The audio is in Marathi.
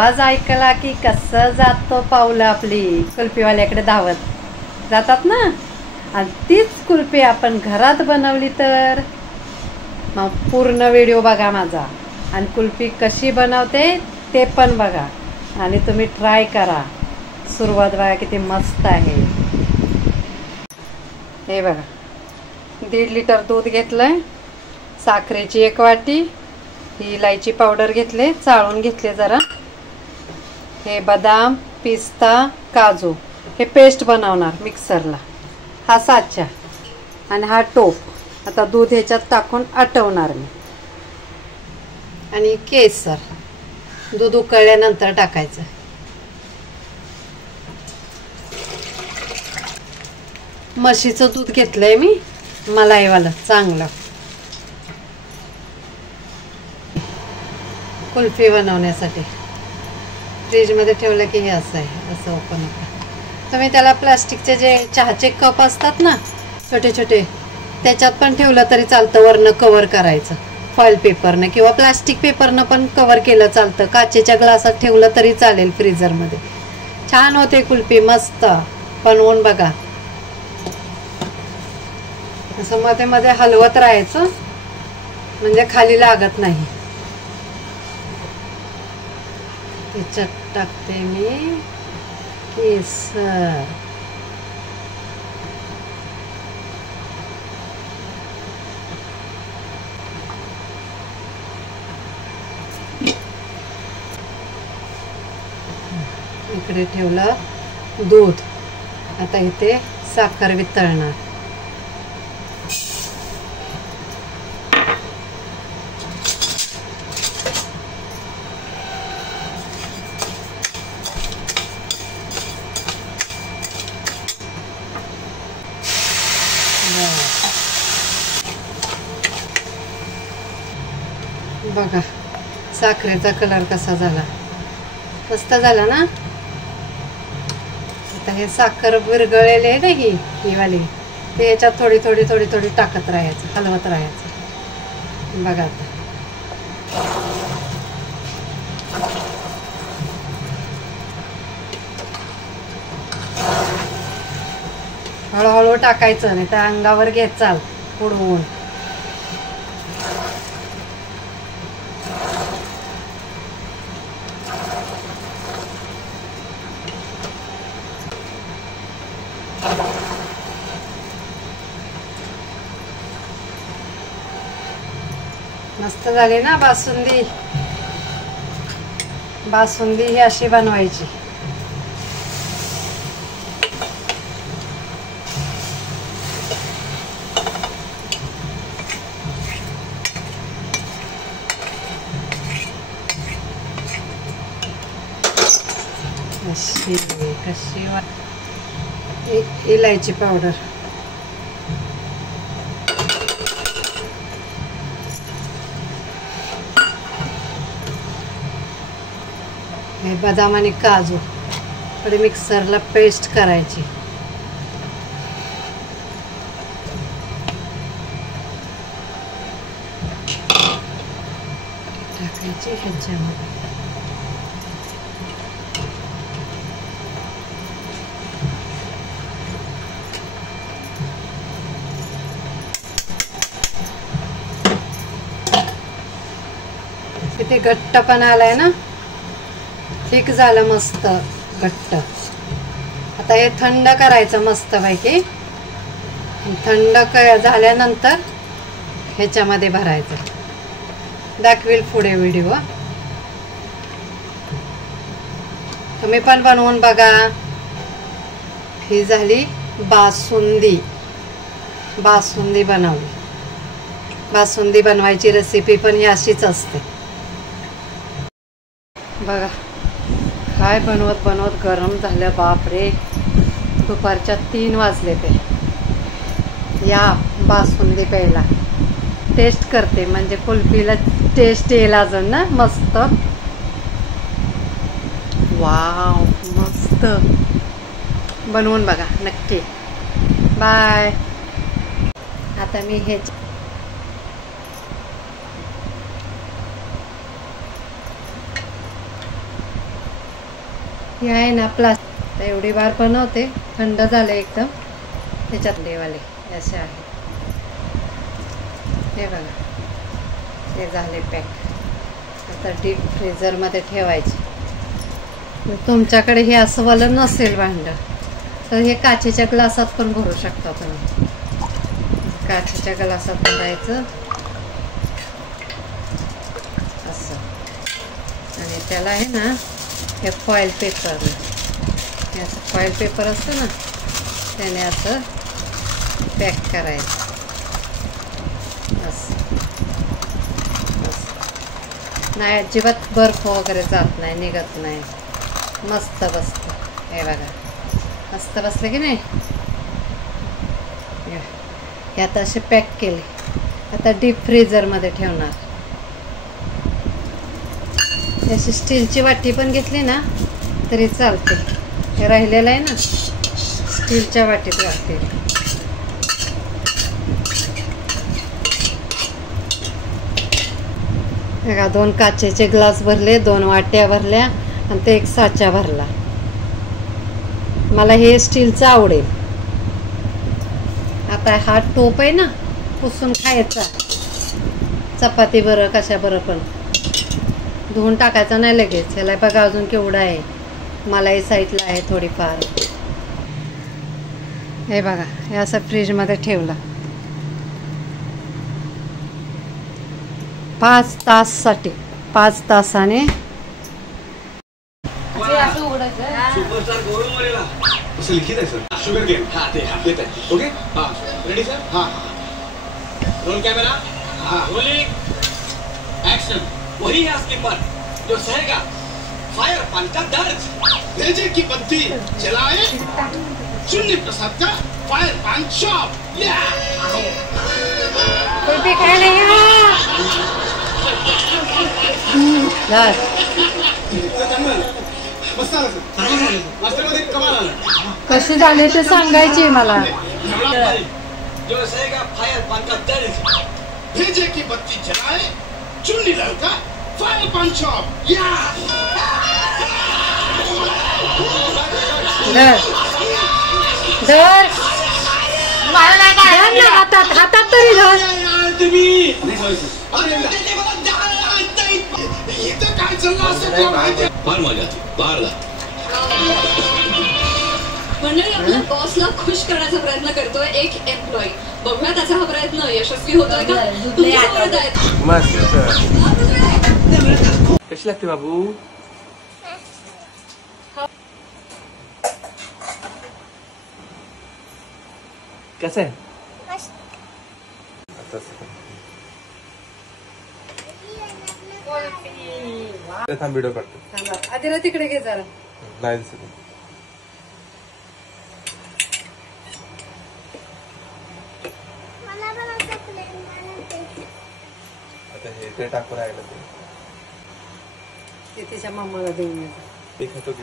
आवाज ऐकला की कसं जातो पाऊल आपली कुल्फीवाल्याकडे धावत जातात ना. आणि तीच कुल्फी आपण घरात बनवली तर मग पूर्ण व्हिडिओ बघा माझा आणि कुल्फी कशी बनवते ते पण बघा आणि तुम्ही ट्राय करा. सुरुवात बघा किती मस्त आहे. हे बघा 1.5 लिटर दूध घेतलंय, साखरेची 1 वाटी, ही इलायची पावडर घेतले, चाळून घेतले जरा. हे बदाम, पिस्ता, काजू हे पेस्ट बनवणार मिक्सरला. हा साचा आणि हा टोप. आता दूध ह्याच्यात टाकून आटवणार मी. आणि केसर दूध उकळल्यानंतर टाकायचं. म्हशीचं दूध घेतलंय मी, मलाईवालं चांगलं. कुल्फी बनवण्यासाठी फ्रीजमध्ये ठेवलं की हे असं आहे, असं ओपन होतं. तुम्ही त्याला प्लास्टिकचे जे चहाचे कप असतात ना छोटे छोटे, त्याच्यात पण ठेवलं तरी चालतं. वरनं कवर करायचं फॉईल पेपरनं किंवा प्लास्टिक पेपरनं पण कवर केलं चालतं. काचेच्या ग्लासात ठेवलं तरी चालेल फ्रीजरमध्ये. छान होते कुल्फी, मस्त बनवून बघा. असं मध्ये मध्ये हलवत राहायचं म्हणजे खाली लागत नाही. त्याच्यात टाकते मी केसर. इकडे ठेवलं दूध. आता इथे साखर वितळणार. बघा साखरेचा कलर कसा झाला, मस्त झाला ना. आता हे साखर विरघळलेली आहे ना, ही वाली, ते याच्यात थोडी थोडी थोडी थोडी टाकत राहायचं, हलवत राहायचं. बघा आता हळूहळू टाकायचं, नाही तर अंगावर घेत चाल उडवून. मस्त झाली ना बासुंदी. बासुंदी ही अशी बनवायची. कशी इलायची पावडर, हे बदाम आणि काजू थोडी मिक्सरला पेस्ट करायची. टाकायची ह्याच्यामध्ये. किती घट्ट पण आलाय ना, ठीक झालं, मस्त घट्ट. आता हे थंड करायचं मस्त पैकी. थंड झाल्यानंतर ह्याच्यामध्ये भरायचं. दाखवेल पुढे व्हिडिओ. तुम्ही पण बनवून बघा. ही झाली बासुंदी. बासुंदी बनवली. बासुंदी बनवायची रेसिपी पण ही अशीच असते. बघा काय बनवत बनवत गरम झालं, बापरे. दुपारच्या 3 वाजले ते. या बासुंदी प्यायला. टेस्ट करते म्हणजे कुल्फीला टेस्ट येईल अजून ना. मस्त, वाव, मस्त. बनवून बघा नक्की. बाय. आता मी हे ही आहे ना प्लास्टिक, एवढी बार बनवते, थंड झाले एकदम. त्याच्यात लेवाले असे आहे. हे बघा, हे झाले पॅक. आता डीप फ्रीझरमध्ये ठेवायचे. तुमच्याकडे हे असं वालं नसेल भांडं तर हे काचेच्या ग्लासात पण भरू शकता तुम्ही. काचेच्या ग्लासात भरायचं असं, आणि त्याला आहे ना हे फॉईल पेपर, हे असं फॉईल पेपर असतं ना त्याने असं पॅक करायचं असं. नाही, अजिबात बर्फ वगैरे जात नाही, निघत नाही, मस्त बसतं. हे बघा, मस्त बसलं की नाही. हे आता असे पॅक केले. आता डीप फ्रीझरमध्ये ठेवणार. अशी स्टीलची वाटी पण घेतली ना तरी चालते. हे राहिलेलं आहे ना, स्टीलच्या वाटीत वाटते. बघा, 2 काचेचे ग्लास भरले, 2 वाट्या भरल्या आणि ते 1 साचा भरला. मला हे स्टीलचं आवडेल. आता हा टोप आहे ना, पुसून खायचा. चपाती बरं कशा बरं पण धुवून टाकायचा नाही लगेच. ह्याला बघा अजून केवढा आहे. मलाही साईडला आहे थोडीफार. हे बघा, हे असं फ्रीजमध्ये ठेवलं 5 तासासाठी. 5 तासाने सुपरस्टार गौरव मोरेला असं लिखित आहे सर. Sugar cane. हां ते देत आहे. ओके. हां रेडी सर. हां रोल कैमरा. हां रोलिंग एक्शन. वही है असली मर्द जो सहेगा फायर पान का दर्द. भेजे की बत्ती जलाए चुन्नी प्रसाद का फायर पान शॉप. कोई भी खा नहीं कसे झाले ते सांगायचे मला. जो सहेगा फायर पान का दर्द. भेजे की बत्ती जलाए चुन्नी लड़का फायर पान शॉप. धर धर हातात, हातात तरी धर. तुम्ही इथं काय चाललं असं फार मजा येते बाहेरला. मंडळी, आपल्या बॉसला खुश करण्याचा प्रयत्न करतोय एक एम्प्लॉई. बघूया त्याचा हा प्रयत्न यशस्वी होतोय का. कशी लागते बाबू. कसं आहे. व्हिडिओ काढतो. आधी तिकडे घे जरा. नाही दिसत. आता हे ते टाकून राहिलं ते तिच्या मामाला देऊन ते खातो की